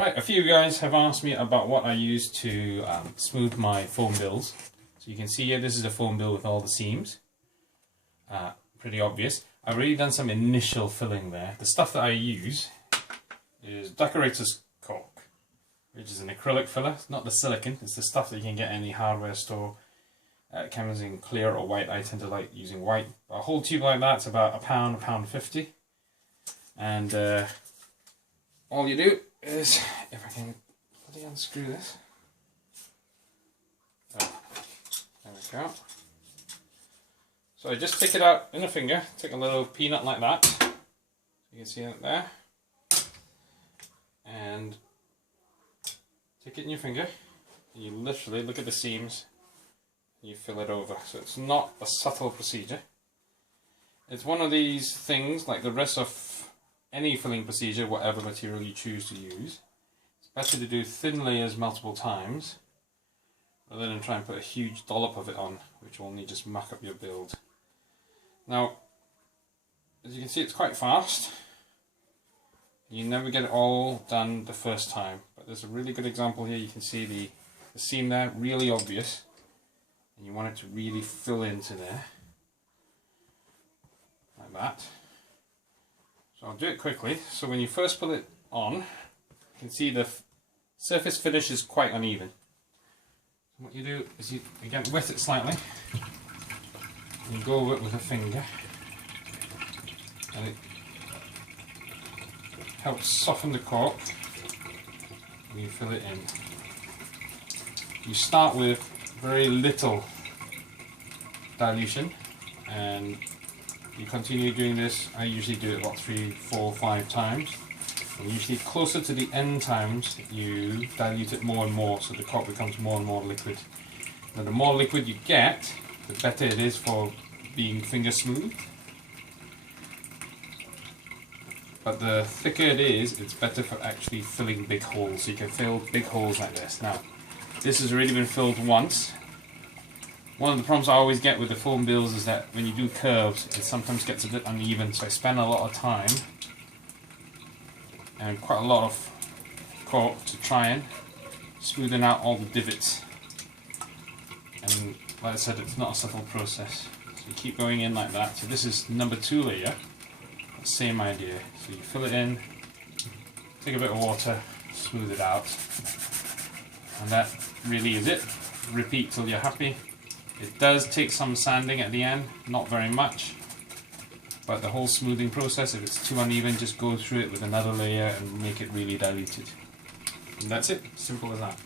Right, a few of you guys have asked me about what I use to smooth my foam bills. So you can see here, this is a foam bill with all the seams. Pretty obvious. I've already done some initial filling there. The stuff that I use is decorator's caulk, which is an acrylic filler. It's not the silicone, it's the stuff that you can get in any hardware store. It comes in clear or white. I tend to like using white. A whole tube like that's about £1.50. And all you do is, if I can bloody unscrew this. Oh, there we go. So I just take it out in a finger, take a little peanut like that. You can see it there. And take it in your finger. And you literally look at the seams and you fill it over. So it's not a subtle procedure. It's one of these things, like the rest of any filling procedure, whatever material you choose to use. It's better to do thin layers multiple times rather than try and put a huge dollop of it on, which will only just muck up your build. Now, as you can see, it's quite fast. You never get it all done the first time, but there's a really good example here. You can see the seam there, really obvious, and you want it to really fill into there, like that. So I'll do it quickly. So when you first put it on, you can see the surface finish is quite uneven. What you do is you again wet it slightly, and you go over it with a finger, and it helps soften the caulk, and you fill it in. You start with very little dilution, and you continue doing this. I usually do it about 3, 4, 5 times. And usually closer to the end times, you dilute it more and more, so the caulk becomes more and more liquid. Now the more liquid you get, the better it is for being finger smooth. But the thicker it is, it's better for actually filling big holes. So you can fill big holes like this. Now, this has already been filled once. One of the problems I always get with the foam bills is that when you do curves, it sometimes gets a bit uneven, so I spend a lot of time and quite a lot of caulk to try and smoothen out all the divots. And like I said, it's not a subtle process. So you keep going in like that. So this is number 2 layer. Same idea. So you fill it in, take a bit of water, smooth it out, and that really is it. Repeat till you're happy. It does take some sanding at the end, not very much, but the whole smoothing process, if it's too uneven, just go through it with another layer and make it really diluted. And that's it, simple as that.